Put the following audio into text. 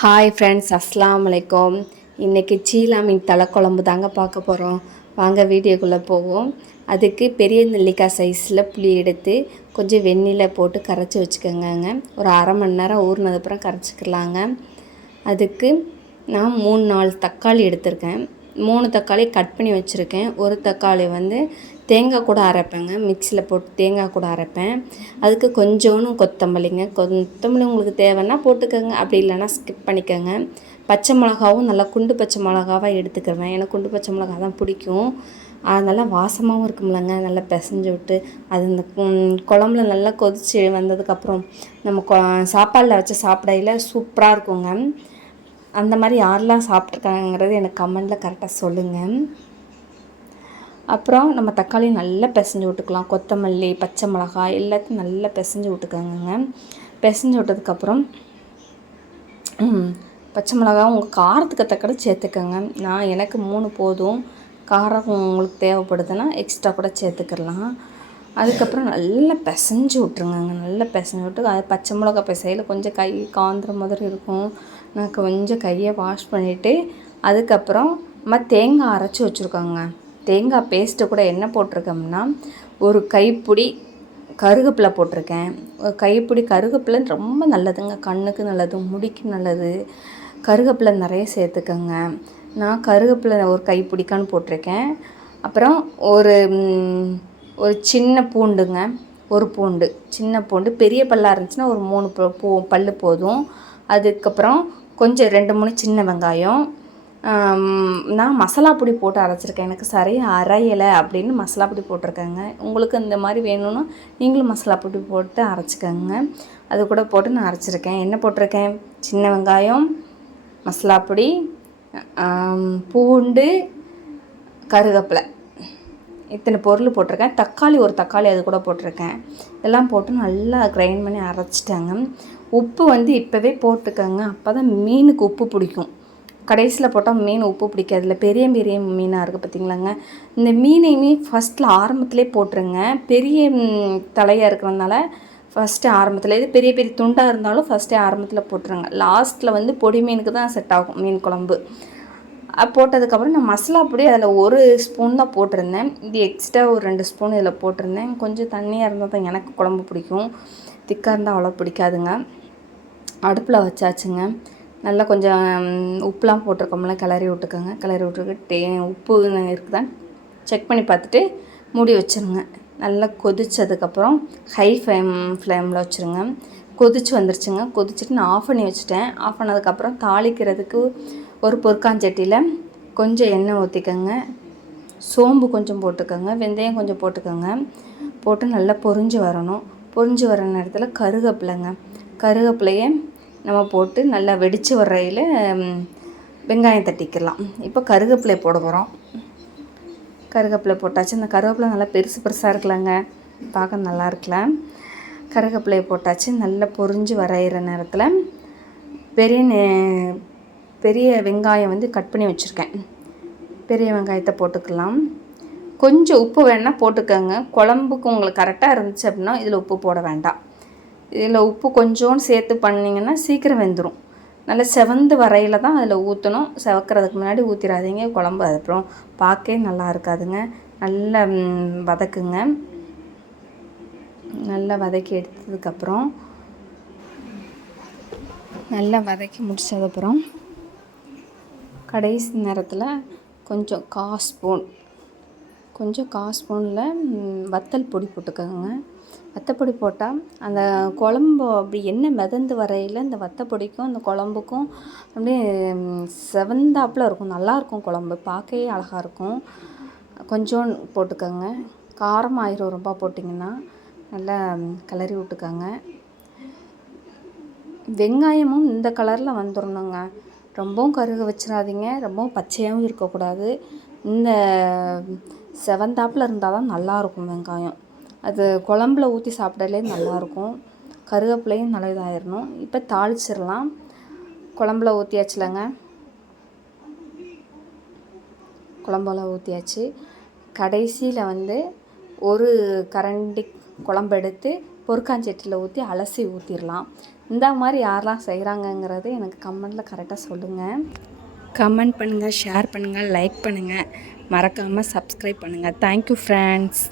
Hi friends, அஸ்ஸலாமு அலைக்கும். இன்றைக்கி சீலா மீன் தலைக்குழம்பு தாங்க பார்க்க போகிறோம். வாங்க வீடியோக்குள்ளே போவோம். அதுக்கு பெரிய நெல்லிக்காய் சைஸில் புளி எடுத்து கொஞ்சம் வெந்நியில் போட்டு கரைச்சி வச்சுக்கோங்க. ஒரு அரை மணி நேரம் ஊறினதுக்கப்புறம் கரைச்சிக்கலாங்க. அதுக்கு நான் 3-4 தக்காளி எடுத்திருக்கேன். 3 தக்காளி கட் பண்ணி வச்சுருக்கேன். ஒரு தக்காளி வந்து தேங்காய் கூட அரைப்பேங்க, மிக்சியில் போட்டு தேங்காய் கூட அரைப்பேன். அதுக்கு கொஞ்சோன்னு கொத்தமல்லிங்க, கொத்தமல்லி உங்களுக்கு தேவைன்னா போட்டுக்கோங்க, அப்படி இல்லைன்னா ஸ்கிப் பண்ணிக்கோங்க. பச்சை மிளகாவும் நல்லா குண்டு பச்சை மிளகாவாக எடுத்துக்கிறேன். எனக்கு குண்டு பச்சை மிளகா தான் பிடிக்கும். அது நல்லா வாசமாகவும் இருக்கும்லங்க. நல்லா பிசைஞ்சு விட்டு அது இந்த குழம்புல நல்லா கொதித்து வந்ததுக்கப்புறம் நம்ம சாப்பாடில் வச்சு சாப்பிடையில சூப்பராக இருக்குங்க. அந்த மாதிரி யாரெல்லாம் சாப்பிட்ருக்காங்கிறது எனக்கு கமெண்டில் கரெக்டாக சொல்லுங்கள். அப்புறம் நம்ம தக்காளி நல்லா பிசைஞ்சு விட்டுக்கலாம். கொத்தமல்லி, பச்சை மிளகாய் எல்லாத்தையும் நல்லா பிசைஞ்சு விட்டுக்கோங்க. பிசைஞ்சு விட்டதுக்கப்புறம் பச்சை மிளகா உங்கள் காரத்துக்கு தக்கட சேர்த்துக்கோங்க. எனக்கு 3 போதும். காரம் உங்களுக்கு தேவைப்படுதுன்னா எக்ஸ்ட்ரா கூட சேர்த்துக்கிடலாம். அதுக்கப்புறம் நல்லா பிசைஞ்சு விட்ருங்க. நல்லா பிசைஞ்சு விட்டு அது பச்சை மிளகா பிசையில் கொஞ்சம் கை காந்துற மாதிரி இருக்கும். நான் கொஞ்சம் கையை வாஷ் பண்ணிவிட்டு அதுக்கப்புறம் நம்ம தேங்காய் அரைச்சி வச்சுருக்கோங்க. தேங்காய் பேஸ்ட்டு கூட என்ன போட்டிருக்கோம்னா ஒரு கைப்பிடி கருவேப்பிலை போட்டிருக்கேன். ஒரு கைப்பிடி கருவேப்பிலை ரொம்ப நல்லதுங்க, கண்ணுக்கு நல்லது, முடிக்கு நல்லது. கருவேப்பிலை நிறைய சேர்த்துக்கோங்க. நான் கருவேப்பிலை ஒரு கைப்பிடிக்கான்னு போட்டிருக்கேன். அப்புறம் ஒரு சின்ன பூண்டுங்க, ஒரு பூண்டு, சின்ன பூண்டு. பெரிய பல்லாக இருந்துச்சுன்னா ஒரு 3 பல் போதும். அதுக்கப்புறம் கொஞ்சம் 2-3 சின்ன வெங்காயம். நான் மசாலா பொடி போட்டு அரைச்சிருக்கேன். எனக்கு சரியாக அரையலை அப்படின்னு மசாலா பொடி போட்டிருக்கேங்க. உங்களுக்கு இந்த மாதிரி வேணும்னா நீங்களும் மசாலா பொடி போட்டு அரைச்சிக்கோங்க. அது கூட போட்டு நான் அரைச்சிருக்கேன். என்ன போட்டிருக்கேன்? சின்ன வெங்காயம், மசாலா பொடி, பூண்டு, கருவேப்பிலை, இத்தனை பொருள் போட்டிருக்கேன். தக்காளி ஒரு தக்காளி அது கூட போட்டிருக்கேன். இதெல்லாம் போட்டு நல்லா கிரைண்ட் பண்ணி அரைச்சிட்டாங்க. உப்பு வந்து இப்போவே போட்டுக்கோங்க, அப்போ தான் மீனுக்கு உப்பு பிடிக்கும். கடைசியில் போட்டால் மீன் உப்பு பிடிக்காதுல. பெரிய பெரிய மீனாக இருக்குது பார்த்திங்களாங்க. இந்த மீனையுமே ஃபஸ்ட்டில் ஆரம்பத்துலேயே போட்டுருங்க. பெரிய தலையாக இருக்கிறதுனால ஃபஸ்ட்டு ஆரம்பத்தில், இது பெரிய பெரிய துண்டாக இருந்தாலும் ஃபஸ்ட்டே ஆரம்பத்தில் போட்டுருங்க. லாஸ்ட்டில் வந்து பொடி மீனுக்கு தான் செட் ஆகும் மீன் குழம்பு. போட்டதுக்கப்புறம் நான் மசாலா பொடி அதில் 1 ஸ்பூன் தான் போட்டிருந்தேன். இது எக்ஸ்ட்ரா ஒரு 2 ஸ்பூன் இதில் போட்டிருந்தேன். கொஞ்சம் தண்ணியாக இருந்தால் தான் எனக்கு குழம்பு பிடிக்கும், திக்காக இருந்தால் அவ்வளோ பிடிக்காதுங்க. அடுப்பில் வச்சாச்சுங்க. நல்லா கொஞ்சம் உப்புலாம் போட்டிருக்கோம்ல, கிளறி விட்டுக்கோங்க. கிளறி விட்டுக்கிட்டு உப்பு இருக்குதான் செக் பண்ணி பார்த்துட்டு மூடி வச்சுருங்க. நல்லா கொதித்ததுக்கப்புறம் ஹை ஃப்ளேமில் வச்சுருங்க. கொதிச்சு வந்துருச்சுங்க. கொதிச்சுட்டு நான் ஆஃப் பண்ணி வச்சுட்டேன். ஆஃப் பண்ணதுக்கப்புறம் தாளிக்கிறதுக்கு ஒரு பொற்காஞ்சட்டியில் கொஞ்சம் எண்ணெய் ஊற்றிக்கோங்க. சோம்பு கொஞ்சம் போட்டுக்கோங்க, வெந்தயம் கொஞ்சம் போட்டுக்கோங்க. போட்டு நல்லா பொரிஞ்சு வரணும். பொரிஞ்சு வர நேரத்தில் கருவேப்பிலையை நம்ம போட்டு நல்லா வெடித்து வர்றையில் வெங்காயம் தட்டிக்கலாம். இப்போ கருவேப்பிலை போட போகிறோம். கருவேப்பிலை போட்டாச்சு. இந்த கருவேப்பிலை நல்லா பெருசு பெருசாக இருக்கலாங்க, பார்க்க நல்லா இருக்கல. கருவேப்பிலையை போட்டாச்சு. நல்லா பொரிஞ்சு வரைகிற நேரத்தில் பெரிய வெங்காயம் வந்து கட் பண்ணி வச்சுருக்கேன். பெரிய வெங்காயத்தை போட்டுக்கலாம். கொஞ்சம் உப்பு வேணால் போட்டுக்கோங்க. குழம்புக்கு உங்களுக்கு கரெக்டாக இருந்துச்சு அப்படின்னா இதில் உப்பு போட வேண்டாம். இதில் உப்பு கொஞ்சோன்னு சேர்த்து பண்ணிங்கன்னா சீக்கிரம் வெந்துடும். நல்லா செவந்து வரையில் தான் அதில் ஊற்றணும். செவக்கிறதுக்கு முன்னாடி ஊற்றிடாதீங்க, குழம்பு அதுக்கப்புறம் பார்க்கவே நல்லா இருக்காதுங்க. நல்லா வதக்குங்க. நல்லா வதக்கி எடுத்ததுக்கப்புறம் நல்லா வதக்கி முடித்ததுக்கப்புறம் கடைசி நேரத்தில் கொஞ்சம் 1/4 ஸ்பூனில் வத்தல் பொடி போட்டுக்கோங்க. வத்தப்பொடி போட்டால் அந்த குழம்பு அப்படி எண்ணெய் மிதந்து வரையில் இந்த வத்தப்பொடிக்கும் அந்த குழம்புக்கும் அப்படியே செவந்தாப்பில் இருக்கும். நல்லாயிருக்கும், குழம்பு பார்க்கவே அழகாக இருக்கும். கொஞ்சம் போட்டுக்கோங்க. காரம் ஆயிரம் ரொம்ப போட்டிங்கன்னா நல்லா கிளறி விட்டுக்கோங்க. வெங்காயமும் இந்த கலரில் வந்துடணுங்க. ரொம்பவும் கருக வச்சிடாதீங்க, ரொம்பவும் பச்சையாகவும் இருக்கக்கூடாது. இந்த செவந்தாப்பில் இருந்தால் தான் நல்லாயிருக்கும் வெங்காயம். அது குழம்புல ஊற்றி சாப்பிடலே நல்லாயிருக்கும். கருவேப்பிலையும் நல்லா இதாகிடணும். இப்போ தாளிச்சிடலாம். குழம்புல ஊற்றியாச்சுலங்க, குழம்புல ஊற்றியாச்சு. கடைசியில் வந்து ஒரு கரண்டி குழம்பு எடுத்து பொற்காஞ்சட்டியில் ஊற்றி அலசி ஊற்றிடலாம். இந்த மாதிரி யாரெல்லாம் செய்கிறாங்கங்கிறது எனக்கு கமெண்ட்டில் கரெக்டாக சொல்லுங்கள். கமெண்ட் பண்ணுங்கள், ஷேர் பண்ணுங்கள், லைக் பண்ணுங்கள், மறக்காமல் சப்ஸ்கிரைப் பண்ணுங்கள். Thank you friends.